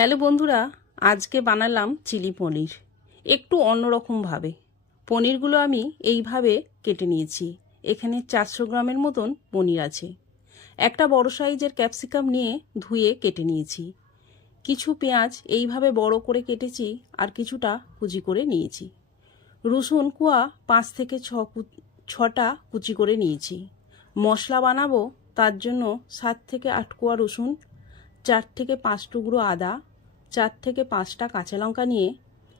Hello বন্ধুরা, আজকে বানালাম চিলি পনির একটু অন্যরকমভাবে। পনিরগুলো আমি এইভাবে কেটে নিয়েছি। এখানে 400 গ্রামের মতন পনির আছে। একটা বড় সাইজের ক্যাপসিকাম নিয়ে ধুয়ে কেটে নিয়েছি। কিছু পেঁয়াজ এইভাবে বড় করে কেটেছি, আর কিছুটা কুচি করে নিয়েছি। রসুন কোয়া 5 থেকে 6টা কুচি করে নিয়েছি। মশলা বানাবো, তার জন্য 7 থেকে 8 কোয়া রসুন, 4 থেকে 5 টুকরো আদা, 4 থেকে 5টা কাঁচা লঙ্কা নিয়ে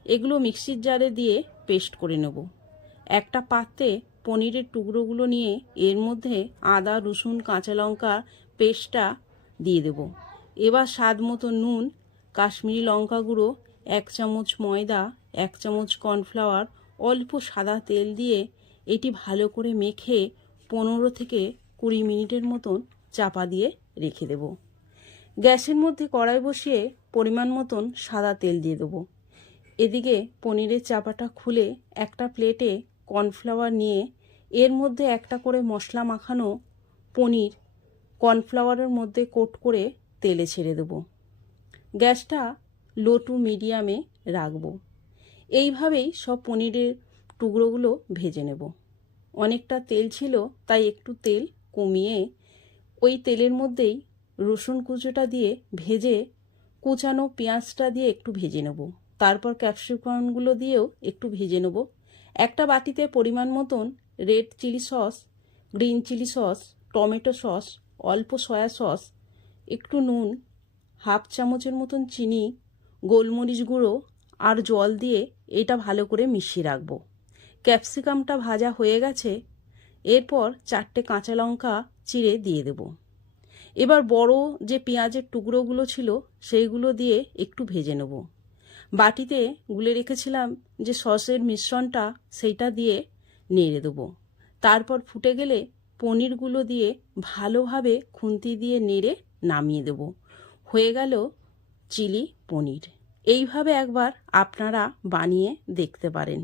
এগুলো মিক্সির জারে দিয়ে পেস্ট করে নেব। একটা পাত্রে পনিরের টুকরোগুলো নিয়ে এর মধ্যে আদা, রসুন, কাঁচা লঙ্কা পেস্টটা দিয়ে দেব। এবার স্বাদ মতো নুন, কাশ্মীরি লঙ্কা গুঁড়ো, 1 চামচ ময়দা, 1 চামচ কর্নফ্লাওয়ার, অল্প সাদা তেল দিয়ে এটি ভালো করে মেখে 15 থেকে 20 মিনিটের মতন চাপা দিয়ে রেখে দেব। গ্যাসের মধ্যে কড়াই বসিয়ে পরিমাণ মতন সাদা তেল দিয়ে দেবো। এদিকে পনিরের চাপাটা খুলে একটা প্লেটে কর্নফ্লাওয়ার নিয়ে এর মধ্যে একটা করে মশলা মাখানো পনির কর্নফ্লাওয়ারের মধ্যে কোট করে তেলে ছেড়ে দেবো। গ্যাসটা লো টু মিডিয়ামে রাখবো। এইভাবেই সব পনিরের টুকরোগুলো ভেজে নেব। অনেকটা তেল ছিল, তাই একটু তেল কমিয়ে ওই তেলের মধ্যেই রসুন কুচোটা দিয়ে ভেজে কুচানো পেঁয়াজটা দিয়ে একটু ভেজে নেব। তারপর ক্যাপসিকামগুলো দিয়েও একটু ভেজে নেব। একটা বাটিতে পরিমাণ মতন red chilli sauce, green chilli sauce, tomato sauce, অল্প সয়া সস, একটু নুন, হাফ চামচের মতন চিনি, গোলমরিচ গুঁড়ো আর জল দিয়ে এটা ভালো করে মিশিয়ে রাখবো। ক্যাপসিকামটা ভাজা হয়ে গেছে। এরপর 4টে কাঁচা লঙ্কা চিড়ে দিয়ে দেব। এবার বড় যে পেঁয়াজের টুকরোগুলো ছিল সেইগুলো দিয়ে একটু ভেজে নেব। বাটিতে গুলে রেখেছিলাম যে সসের মিশ্রণটা, সেইটা দিয়ে নেড়ে দেবো। তারপর ফুটে গেলে পনিরগুলো দিয়ে ভালোভাবে খুন্তি দিয়ে নেড়ে নামিয়ে দেব। হয়ে গেল চিলি পনির। এইভাবে একবার আপনারা বানিয়ে দেখতে পারেন।